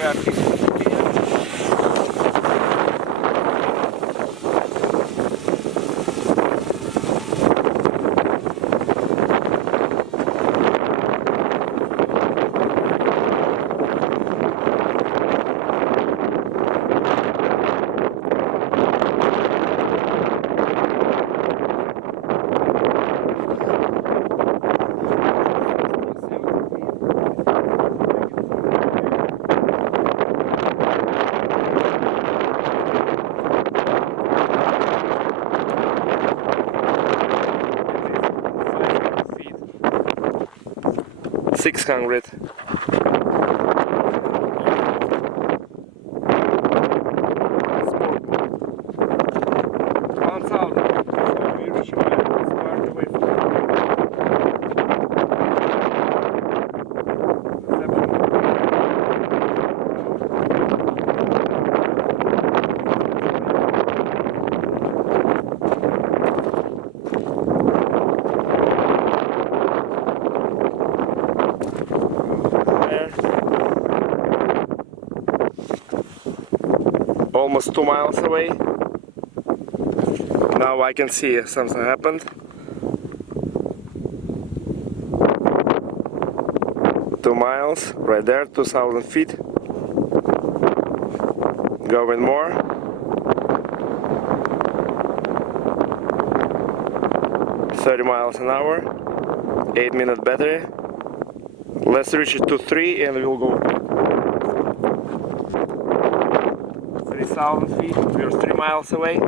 they are 50 p.m. 600. Almost 2 miles away. Now I can see something happened. 2 miles, right there, 2,000 feet. Going more. $30 an hour, 8-minute battery. Let's reach it to 3 and we'll go back. 3,000 feet, we're 3 miles away.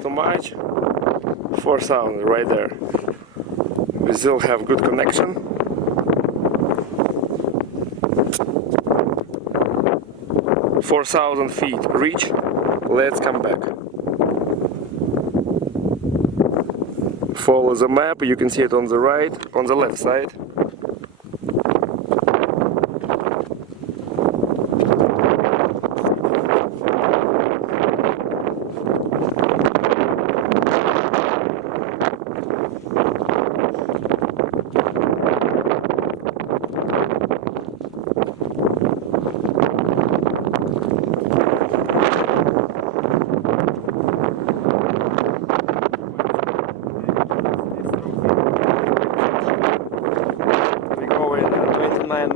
Too much. 4,000 right there. We still have good connection. 4,000 feet reach. Let's come back. Follow the map. You can see it on the right, on the left side.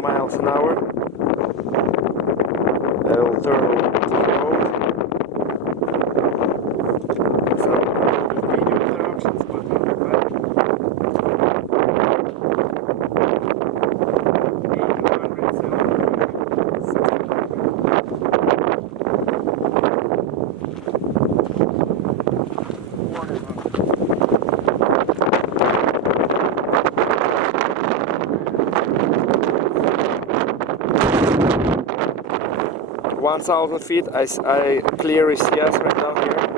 Miles an hour. I will turn to the road. So video interruptions, but not bad. 1,000 feet. I clear is yes right now here.